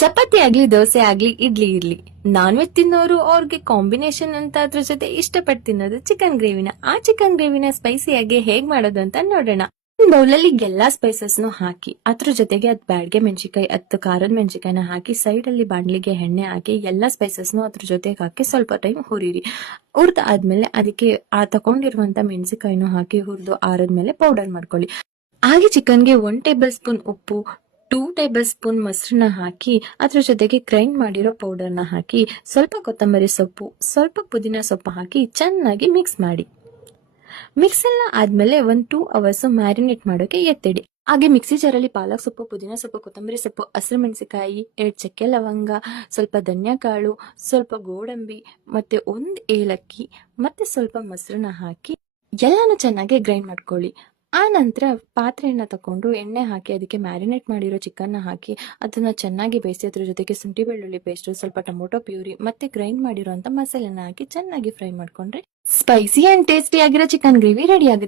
ಚಪಾತಿ ಆಗ್ಲಿ, ದೋಸೆ ಆಗ್ಲಿ, ಇಡ್ಲಿ ಇರ್ಲಿ, ನಾನ್ ವೆಜ್ ತಿನ್ನೋರು ಅವ್ರಿಗೆ ಕಾಂಬಿನೇಷನ್ ಅಂತ ಅದ್ರ ಜೊತೆ ಇಷ್ಟಪಟ್ಟು ತಿನ್ನೋದು ಚಿಕನ್ ಗ್ರೇವಿನ. ಆ ಚಿಕನ್ ಗ್ರೇವಿನ ಸ್ಪೈಸಿಯಾಗಿ ಹೇಗ್ ಮಾಡೋದು ಅಂತ ನೋಡೋಣ. ಬೌಲಲ್ಲಿ ಎಲ್ಲಾ ಸ್ಪೈಸಸ್ನು ಹಾಕಿ, ಅದ್ರ ಜೊತೆಗೆ ಅದ್ ಬ್ಯಾಡ್ಗೆ ಮೆಣಸಿಕಾಯಿ, 10 ಖಾರದ ಮೆಣಸಿಕಾಯಿನ ಹಾಕಿ, ಸೈಡ್ ಅಲ್ಲಿ ಬಾಣ್ಲಿಗೆ ಎಣ್ಣೆ ಹಾಕಿ, ಎಲ್ಲಾ ಸ್ಪೈಸಸ್ನು ಅದ್ರ ಜೊತೆಗೆ ಹಾಕಿ ಸ್ವಲ್ಪ ಟೈಮ್ ಹುರಿರಿ. ಹುರಿದ ಆದ್ಮೇಲೆ ಅದಕ್ಕೆ ಆ ತಕೊಂಡಿರುವಂತ ಮೆಣಸಿಕಾಯಿನೂ ಹಾಕಿ ಹುರಿದು ಆರದ್ಮೇಲೆ ಪೌಡರ್ ಮಾಡ್ಕೊಳ್ಳಿ. ಹಾಗೆ ಚಿಕನ್ಗೆ 1 ಟೇಬಲ್ ಸ್ಪೂನ್ ಉಪ್ಪು, 2 ಟೇಬಲ್ ಸ್ಪೂನ್ ಮೊಸರನ್ನ ಹಾಕಿ, ಅದ್ರ ಜೊತೆಗೆ ಗ್ರೈಂಡ್ ಮಾಡಿರೋ ಪೌಡರ್ನ ಹಾಕಿ, ಸ್ವಲ್ಪ ಕೊತ್ತಂಬರಿ ಸೊಪ್ಪು, ಸ್ವಲ್ಪ ಪುದೀನ ಸೊಪ್ಪು ಹಾಕಿ ಚೆನ್ನಾಗಿ ಮಿಕ್ಸ್ ಮಾಡಿ. ಮಿಕ್ಸ್ ಎಲ್ಲ ಆದ್ಮೇಲೆ 1-2 ಅವರ್ಸ್ ಮ್ಯಾರಿನೇಟ್ ಮಾಡೋಕೆ ಎತ್ತಿಡಿ. ಹಾಗೆ ಮಿಕ್ಸಿ ಜಾರಲ್ಲಿ ಪಾಲಕ್ ಸೊಪ್ಪು, ಪುದೀನ ಸೊಪ್ಪು, ಕೊತ್ತಂಬರಿ ಸೊಪ್ಪು, ಹಸಿರು ಮೆಣಸಿಕಾಯಿ, 2 ಚಕ್ಕೆ ಲವಂಗ, ಸ್ವಲ್ಪ ಧನಿಯಾ ಕಾಳು, ಸ್ವಲ್ಪ ಗೋಡಂಬಿ, ಮತ್ತೆ 1 ಏಲಕ್ಕಿ, ಮತ್ತೆ ಸ್ವಲ್ಪ ಮೊಸರನ್ನ ಹಾಕಿ ಎಲ್ಲಾನು ಚೆನ್ನಾಗಿ ಗ್ರೈಂಡ್ ಮಾಡ್ಕೊಳ್ಳಿ. ಆ ನಂತರ ಪಾತ್ರೆಯನ್ನ ತಕೊಂಡು ಎಣ್ಣೆ ಹಾಕಿ ಅದಕ್ಕೆ ಮ್ಯಾರಿನೇಟ್ ಮಾಡಿರೋ ಚಿಕನ್ನ ಹಾಕಿ ಅದನ್ನ ಚೆನ್ನಾಗಿ ಬೇಯಿಸಿ, ಅದ್ರ ಜೊತೆಗೆ ಶುಂಠಿ ಬೆಳ್ಳುಳ್ಳಿ ಪೇಸ್ಟ್, ಸ್ವಲ್ಪ ಟೊಮೊಟೊ ಪ್ಯೂರಿ, ಮತ್ತೆ ಗ್ರೈಂಡ್ ಮಾಡಿರೋಂತ ಮಸಾಲೆನ ಹಾಕಿ ಚೆನ್ನಾಗಿ ಫ್ರೈ ಮಾಡ್ಕೊಂಡ್ರೆ ಸ್ಪೈಸಿ ಅಂಡ್ ಟೇಸ್ಟಿ ಆಗಿರೋ ಚಿಕನ್ ಗ್ರೇವಿ ರೆಡಿ ಆಗುತ್ತೆ.